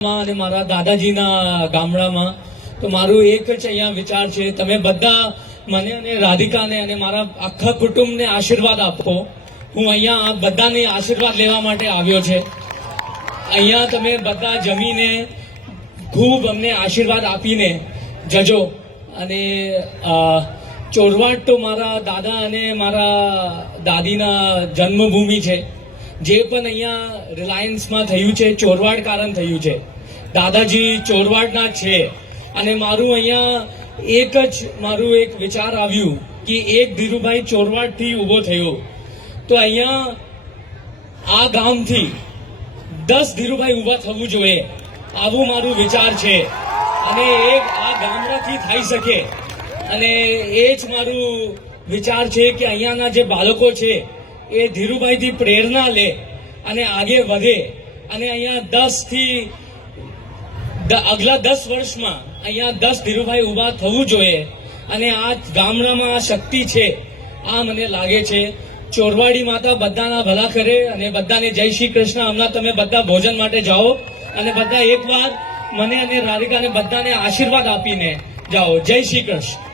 અને મારા દાદાજીના ગામડામાં તો મારું એક જ અહીંયા વિચાર છે, તમે બધા મને અને રાધિકાને અને મારા આખા કુટુંબને આશીર્વાદ આપો. હું અહીંયા બધાને આશીર્વાદ લેવા માટે આવ્યો છે. અહીંયા તમે બધા જમીને ખૂબ અમને આશીર્વાદ આપીને જજો. અને ચોરવાડ તો મારા દાદા અને મારા દાદીના જન્મભૂમિ છે. જે પણ અહીંયા રિલાયન્સમાં થયું છે ચોરવાડ કારણ થયું છે. દાદાજી ચોરવાડના છે અને મારું અહીંયા મારું એક વિચાર આવ્યું કે એક ધીરુભાઈ ચોરવાડથી ઊભો થયો તો અહીંયા આ ગામથી 10 ધીરુભાઈ ઊભા થવું જોઈએ, આવું મારું વિચાર છે. અને એક આ ગામડાથી થઈ શકે અને એ જ મારું વિચાર છે કે અહીંયાના જે બાળકો છે એ ધીરુભાઈથી પ્રેરણા લે અને આગે વધે. અને અહીંયા આગલા 10 વર્ષમાં અહીંયા 10 ધીરુભાઈ ઊભા થવું જોઈએ. અને આ ગામડામાં આ શક્તિ છે, આ મને લાગે છે. ચોરવાડી માતા બધાના ભલા કરે અને બધાને જય શ્રી કૃષ્ણ. હમણાં તમે બધા ભોજન માટે જાઓ અને બધા એકવાર મને અને રાધિકાને બધાને આશીર્વાદ આપીને જાઓ. જય શ્રી કૃષ્ણ.